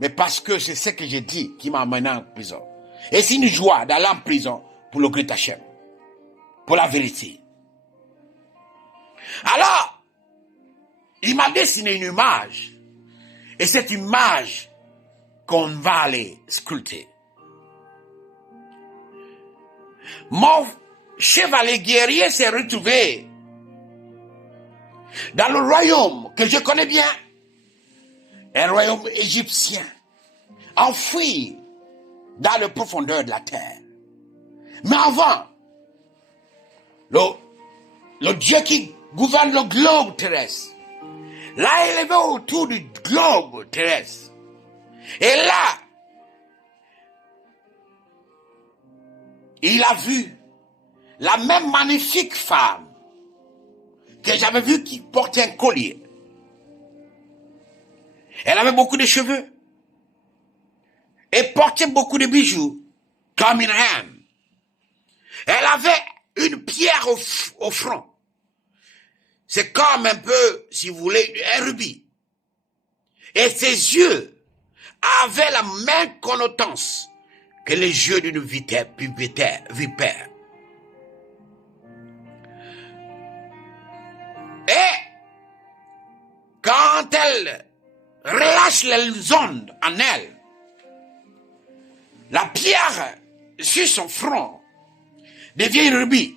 mais parce que c'est ce que j'ai dit qui m'a amené en prison. Et c'est une joie d'aller en prison pour le Great Hachem, pour la vérité. Alors, il m'a dessiné une image, et cette image qu'on va aller sculpter. Mon chevalier guerrier s'est retrouvé dans le royaume que je connais bien, un royaume égyptien, enfoui dans les profondeurs de la terre. Mais avant, le Dieu qui gouverne le globe terrestre l'a élevé autour du globe terrestre. Et là, il a vu la même magnifique femme que j'avais vue qui portait un collier. Elle avait beaucoup de cheveux et portait beaucoup de bijoux comme une reine. Elle avait une pierre au front. C'est comme un peu, si vous voulez, un rubis. Et ses yeux avaient la même connotance que les yeux d'une vipère. Et quand elle relâche les ondes en elle, la pierre sur son front devient un rubis.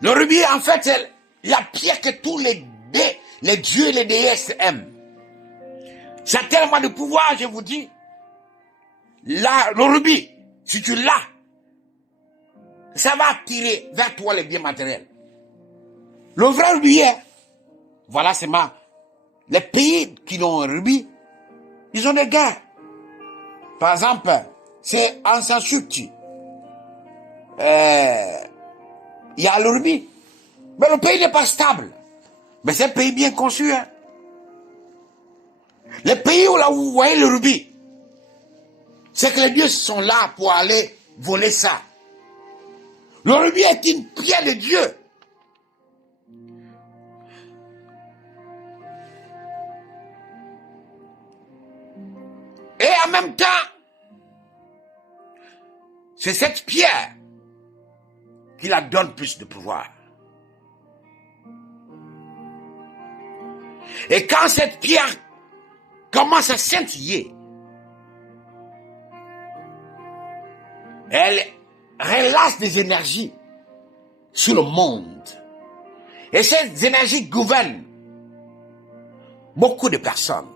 Le rubis, en fait, c'est la pierre que tous les dieux et les déesses aiment. Ça a tellement de pouvoir, je vous dis. Là, le rubis, si tu l'as, ça va attirer vers toi les biens matériels. Le vrai rubis, voilà, c'est les pays qui ont un rubis, ils ont des guerres. Par exemple, c'est en Sansuti. Il y a le rubis. Mais le pays n'est pas stable. Mais c'est un pays bien conçu. Hein. Les pays où là où vous voyez le rubis, c'est que les dieux sont là pour aller voler ça. Le rubis est une pierre de Dieu. Et en même temps, c'est cette pierre qui la donne plus de pouvoir. Et quand cette pierre commence à scintiller, elle relâche des énergies sur le monde. Et ces énergies gouvernent beaucoup de personnes.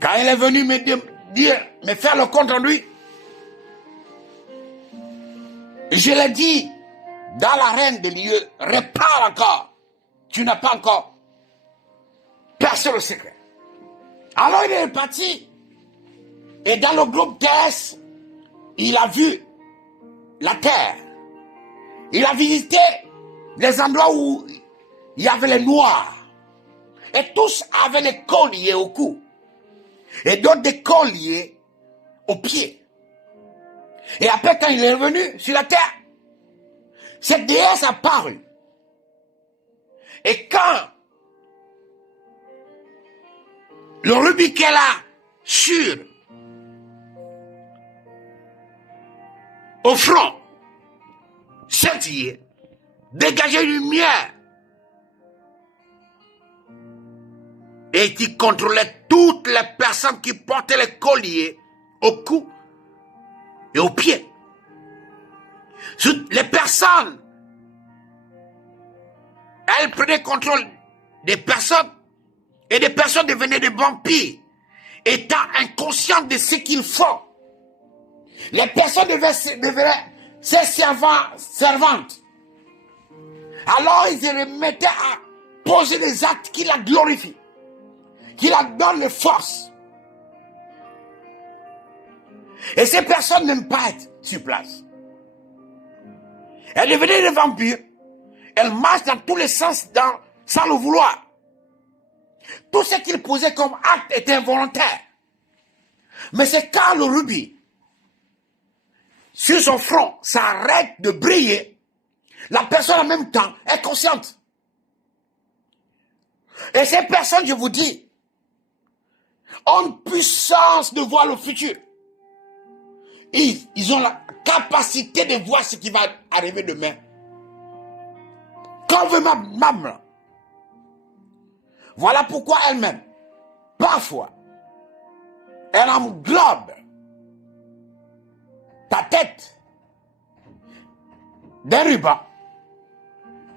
Quand elle est venue me faire le compte rendu, je l'ai dit dans l'arène des lieux, répare encore. Tu n'as pas encore percé le secret. Alors il est parti. Et dans le groupe terrestre, il a vu la terre. Il a visité les endroits où il y avait les noirs. Et tous avaient des colliers au cou. Et d'autres des colliers aux pieds. Et après, quand il est revenu sur la terre, cette déesse a paru. Et quand le rubis qu'elle a sur au front scintillait, dégageait une lumière et qui contrôlait toutes les personnes qui portaient les colliers au cou et aux pieds. Les personnes, elles prenaient contrôle des personnes et des personnes devenaient des vampires, étant inconscientes de ce qu'ils font. Les personnes devenaient ses servantes. Alors ils se remettaient à poser des actes qui la glorifient, qui la donnent de force. Et ces personnes n'aiment pas être sur place. Elles devenaient des vampires. Elles marchent dans tous les sens sans le vouloir. Tout ce qu'ils posaient comme acte était involontaire. Mais c'est quand le rubis, sur son front, s'arrête de briller, la personne en même temps est consciente. Et ces personnes, je vous dis, ont une puissance de voir le futur. Ils ont la capacité de voir ce qui va arriver demain. Convenablement. Voilà pourquoi elle-même, parfois, elle englobe ta tête d'un ruban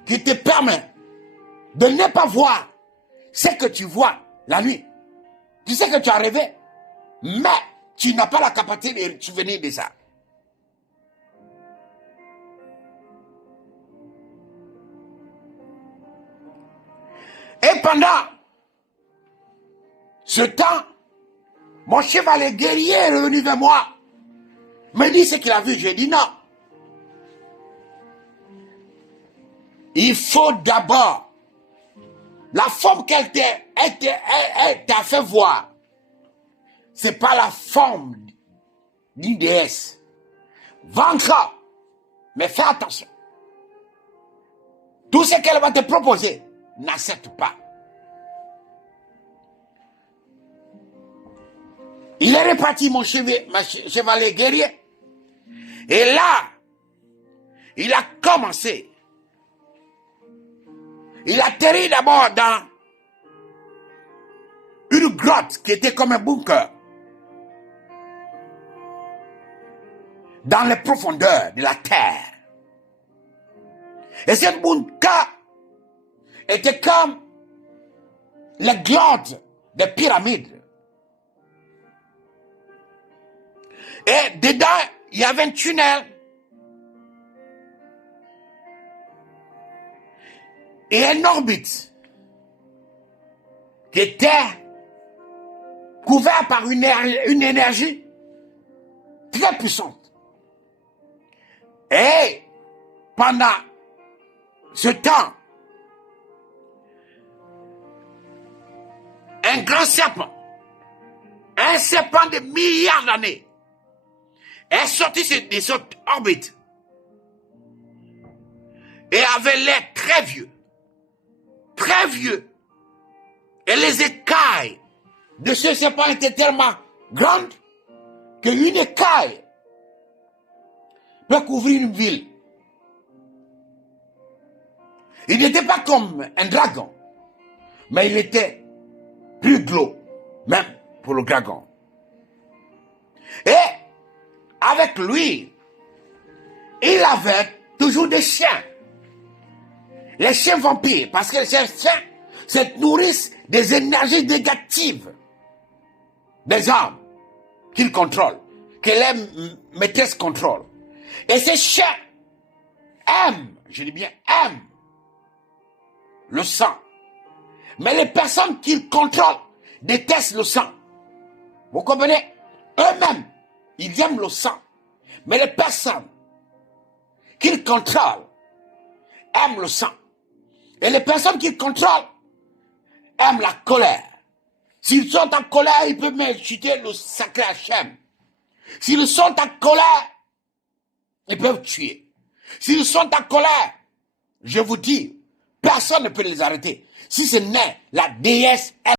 qui te permet de ne pas voir ce que tu vois la nuit. Tu sais que tu as rêvé, mais tu n'as pas la capacité de te souvenir de ça. Et pendant ce temps, mon chevalier guerrier est revenu vers moi. Me dit ce qu'il a vu. J'ai dit non. Il faut d'abord la forme qu'elle t'a fait voir. C'est pas la forme d'une déesse. Va encore. Mais fais attention. Tout ce qu'elle va te proposer, n'accepte pas. Il est reparti, mon chevalier guerrier. Et là, il a commencé. Il atterrit d'abord dans une grotte qui était comme un bunker. Dans les profondeurs de la terre. Et cette bunker était comme les grottes des pyramides. Et dedans, il y avait un tunnel. Et une orbite qui était couverte par une énergie très puissante. Et pendant ce temps, un grand serpent, un serpent de milliards d'années, est sorti de cette orbite et avait l'air très vieux. Très vieux. Et les écailles de ce serpent étaient tellement grandes qu'une écaille peut couvrir une ville. Il n'était pas comme un dragon, mais il était plus gros, même pour le dragon. Et avec lui, il avait toujours des chiens. Les chiens vampires, parce que les chiens se nourrissent des énergies négatives des hommes qu'ils contrôlent, que les maîtresses contrôlent. Et ces chiens aiment, je dis bien aiment, le sang. Mais les personnes qu'ils contrôlent détestent le sang. Vous comprenez? Eux-mêmes, ils aiment le sang. Mais les personnes qu'ils contrôlent aiment le sang. Et les personnes qu'ils contrôlent aiment la colère. S'ils sont en colère, ils peuvent m'insulter le sacré Hachem. S'ils sont en colère, ils peuvent tuer. S'ils sont en colère, je vous dis, personne ne peut les arrêter. Si ce n'est la déesse